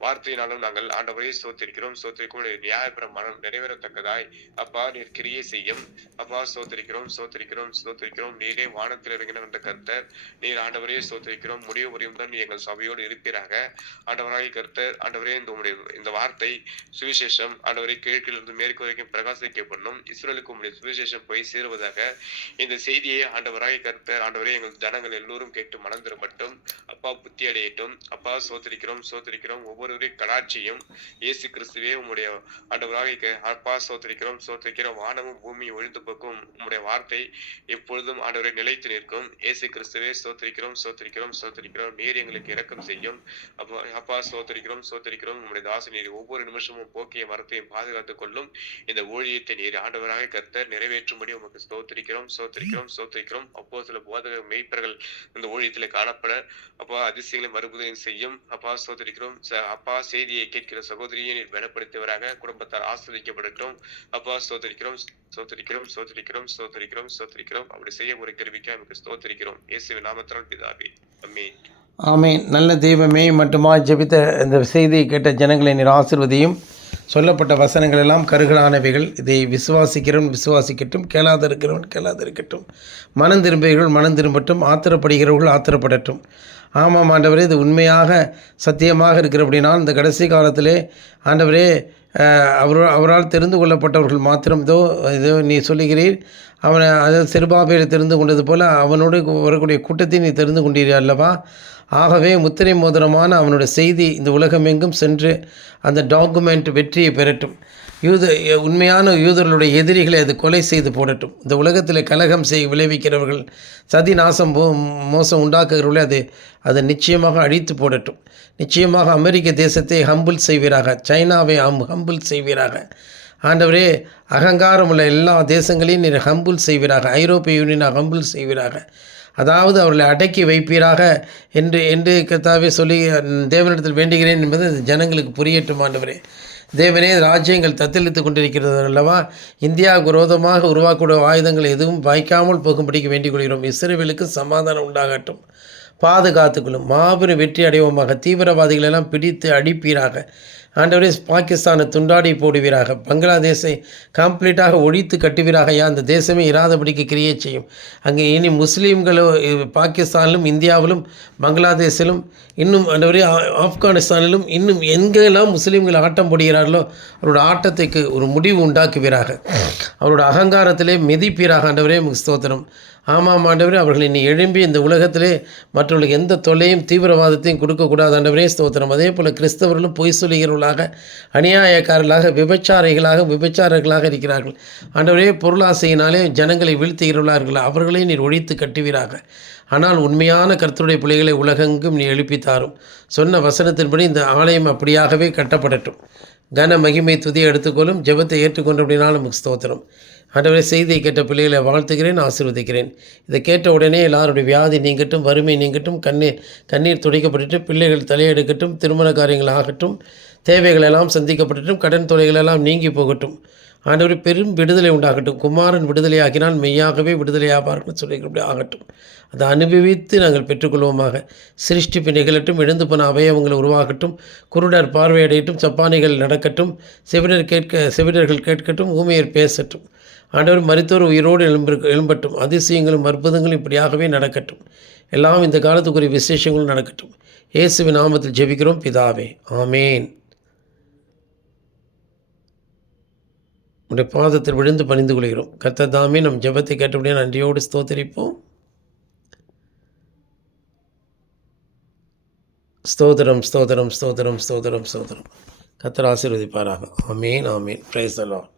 வார்த்தையினாலும் நாங்கள் ஆண்டவரே ஸ்தோத்திரிக்கிறோம் ஸ்தோத்திரிக்கிறோம். நியாயப்பிரமாணம் நிறைவேறத்தக்கதாய் அப்பா நீர் கிரியை செய்யும். அப்பா ஸ்தோத்திரிக்கிறோம் ஸ்தோத்திரிக்கிறோம் ஸ்தோத்திரிக்கிறோம். நீரே வானத்தில் இறங்கின வந்த கர்த்தர் நீர் ஆண்டவரே ஸ்தோத்திரிக்கிறோம். முடிவு வரையும் தான் எங்கள் சபையோடு இருப்பீராக. ஆண்டவராய் கர்த்தர் ஆண்டவரே இந்த வார்த்தை சுவிசேஷம் ஆண்டவரை கிழக்கிலிருந்து மேற்கு வரைக்கும் பிரகாசிக்கப்படணும். இஸ்ரேலுக்கு உங்களுடைய சுவிசேஷம் போய் சேருவதாக. இந்த செய்தியை ஆண்டவராய் கர்த்தர் ஆண்டவரே எங்கள் ஜனங்கள் எல்லோரும் கேட்டு மனம் திரும்பட்டும். அப்பா புத்தி அடையட்டும். அப்பா சோதரிக்கிறோம் சோதரிக்கிறோம். ஒவ்வொருவரையும் கடாட்சியும் இயேசு கிறிஸ்துவே உம்முடைய ஆண்டவராக அப்பா சோதரிக்கிறோம் சோதரிக்கிறோம். வானமும் பூமி ஒழிந்து போக்கும் உம்முடைய வார்த்தை எப்பொழுதும் ஆண்டவரை நிலைத்து நிற்கும். இயேசு கிறிஸ்துவே சோதரிக்கிறோம் சோதரிக்கிறோம் சோதரிக்கிறோம். நீர் எங்களுக்கு இரக்கம் செய்யும். அப்பா சோதரிக்கிறோம் சோதரிக்கிறோம். உம்முடைய தாச நீர் ஒவ்வொரு நிமிஷமும் போக்கிய மரத்தையும் பாதுகாத்துக் கொள்ளும். இந்த ஊழியத்தை நீர் ஆண்டவராக கர்த்தர் நிறைவேற்றும்படி உமக்கு ஸ்தோத்திரிக்கிறோம். அப்போ சில போதக மெய்ப்பர்கள் இந்த ஊழியத்தில் காணப்பட அப்பா அதிசயங்களை மறுபடியும் செய்யும். அப்பா ஸ்தோத்திரிக்கிறோம். அப்பா செய்தியை கேட்கிற சகோதரியை நீர் பலப்படுத்தியவராக குடும்பத்தார் ஆஸ்வதிக்கப்படட்டும். அப்பா ஸ்தோத்திரிக்கிறோம். அப்படி செய்ய ஒரு கிருபைக்காக நமக்கு ஸ்தோத்திரிக்கிறோம். இயேசுவின் நாமத்தினால் பிதாவே, ஆமென். ஆமென். நல்ல தெய்வமே, மட்டுமா ஜெபித்த இந்த செய்தியை கேட்ட ஜனங்களை நீர் ஆசீர்வதியும். சொல்லப்பட்ட வசனங்கள் எல்லாம் கருகலானவைகள். இதை விசுவாசிக்கட்டும். கேளாதிருக்கட்டும். மனம் திரும்பட்டும். ஆத்திரப்படுகிறவர்கள் ஆத்திரப்படட்டும். ஆமாம் ஆண்டவரே, இது உண்மையாக சத்தியமாக இருக்கிறபடினால் இந்த கடைசி காலத்திலே ஆண்டவரே அவரால் தெரிந்து கொள்ளப்பட்டவர்கள் மாத்திரம் இதோ நீ சொல்லுகிறீர், அதாவது செருபாபேலை தெரிந்து கொண்டது போல அவனோடு வரக்கூடிய கூட்டத்தை நீ தெரிந்து கொண்டீர் அல்லவா? ஆகவே முத்திரை மோதிரமான அவனுடைய செய்தி இந்த உலகமெங்கும் சென்று அந்த டாக்குமெண்ட் வெற்றியை பெறட்டும். உண்மையான யூதர்களுடைய எதிரிகளை அது கொலை செய்து போடட்டும். இந்த உலகத்தில் கலகம் விளைவிக்கிறவர்கள், சதி நாசம் மோசம் உண்டாக்குகிறவர்களை அது நிச்சயமாக அழித்து போடட்டும். நிச்சயமாக அமெரிக்க தேசத்தை ஹம்பிள் செய்வீராக, சைனாவை ஹம்பிள் செய்வீராக. ஆண்டவரே, அகங்காரம் உள்ள எல்லா தேசங்களையும் நீர் ஹம்பிள் செய்வீராக. ஐரோப்பிய யூனியனை ஹம்பிள் செய்வீராக. அதாவது அவர்களை அடக்கி வைப்பீராக என்று கர்த்தாவே சொல்லி தேவனிடத்தில் வேண்டுகிறேன் என்பது ஜனங்களுக்கு புரியட்டும். ஆண்டவரே தேவனே, ராஜ்யங்கள் தத்தளித்து கொண்டிருக்கிறது அல்லவா? இந்தியாவுக்கு விரோதமாக உருவாக்கூடிய ஆயுதங்கள் எதுவும் வாய்க்காமல் போகும்படிக்கு வேண்டிக் கொள்கிறோம். இஸ்ரவேலுக்கு சமாதானம் உண்டாகட்டும். பாதுகாத்துக்கொள்ளும். மாபெரும் வெற்றி அடைவோமாக. தீவிரவாதிகளெல்லாம் பிடித்து அடிப்பீராக. ஆண்டவரே, பாகிஸ்தானை துண்டாடி போடுவீராக. பங்களாதேஷை கம்ப்ளீட்டாக ஒழித்து கட்டுவீராக. அந்த தேசமே இராதபடிக்கு கிரியை செய்யும். அங்கே இனி முஸ்லீம்களோ பாகிஸ்தானிலும் இந்தியாவிலும் பங்களாதேஷிலும் இன்னும் ஆண்டவரே ஆப்கானிஸ்தானிலும் இன்னும் எங்கெல்லாம் முஸ்லீம்கள் ஆட்டம் போடுகிறார்களோ அவரோட ஆட்டத்துக்கு ஒரு முடிவு உண்டாக்குவீராக. அவரோட அகங்காரத்திலே மிதிப்பீராக. ஆண்டவரே ஸ்தோத்திரம். ஆமாம் ஆண்டவரே, அவர்களை நீ எழும்பி இந்த உலகத்திலே மற்றவர்களுக்கு எந்த தொல்லையும் தீவிரவாதத்தையும் கொடுக்கக்கூடாது. ஆண்டவரே ஸ்தோத்திரம். அதே போல் கிறிஸ்தவர்களும் பொய் சொல்லுகிறவர்களாக, அநியாயக்காரர்களாக, விபச்சாரர்களாக இருக்கிறார்கள். ஆண்டவரே, பொருளாசையினாலே ஜனங்களை வீழ்த்துகிறவர்களார்கள். அவர்களே நீர் ஒழித்து கட்டுவீராக. ஆனால் உண்மையான கர்த்தருடைய பிள்ளைகளை உலகெங்கும் நீ எழுப்பித்தாரும். சொன்ன வசனத்தின்படி இந்த ஆலயம் அப்படியாகவே கட்டப்படட்டும். கன மகிமை துதியை எடுத்துக்கொள்ளும். ஜெபத்தை ஏற்றுக்கொண்டபடினாலும் ஸ்தோத்திரம். ஆண்டவரே, செய்தியை கேட்ட பிள்ளைகளை வாழ்த்துகிறேன், ஆசீர்வதிக்கிறேன். இதை கேட்ட உடனே எல்லாருடைய வியாதி நீங்கட்டும், வறுமை நீங்கட்டும், கண்ணீர் துடைக்கப்பட்டு பிள்ளைகள் தலையெடுக்கட்டும், திருமண காரியங்கள் ஆகட்டும், தேவைகள் எல்லாம் சந்திக்கப்படட்டும், கடன் தொலைகள் எல்லாம் நீங்கி போகட்டும். ஆண்டவரே, பெரும் விடுதலை உண்டாகட்டும். குமாரன் விடுதலை ஆக்கினால் மெய்யாகவே விடுதலையாவார்கள் சொல்லிக்கிறபடி ஆகட்டும். அதை அனுபவித்து நாங்கள் பெற்றுக்கொள்வோமாக. சிருஷ்டிப்பு நிகழட்டும். எழுந்து போன அவயவங்களை உருவாகட்டும். குருடர் பார்வையடையட்டும். சப்பானிகள் நடக்கட்டும். செவிடர்கள் கேட்கட்டும். ஊமையர் பேசட்டும். ஆண்டவர், மரித்தோர் உயிரோடு எழும்பட்டும். அதிசயங்களும் அற்புதங்களும் இப்படியாகவே நடக்கட்டும். எல்லாம் இந்த காலத்துக்குரிய விசேஷங்களும் நடக்கட்டும். இயேசுவின் நாமத்தில் ஜெபிக்கிறோம் பிதாவே, ஆமேன். உடைய பாதத்தில் விழுந்து பணிந்து கொள்கிறோம். கர்த்தர் தாமே நம் ஜெபத்தை கேட்டபடியே நன்றியோடு ஸ்தோத்திரிப்போம். ஸ்தோத்திரம். கர்த்தர் ஆசீர்வதிப்பாராக. ஆமேன். Praise the Lord.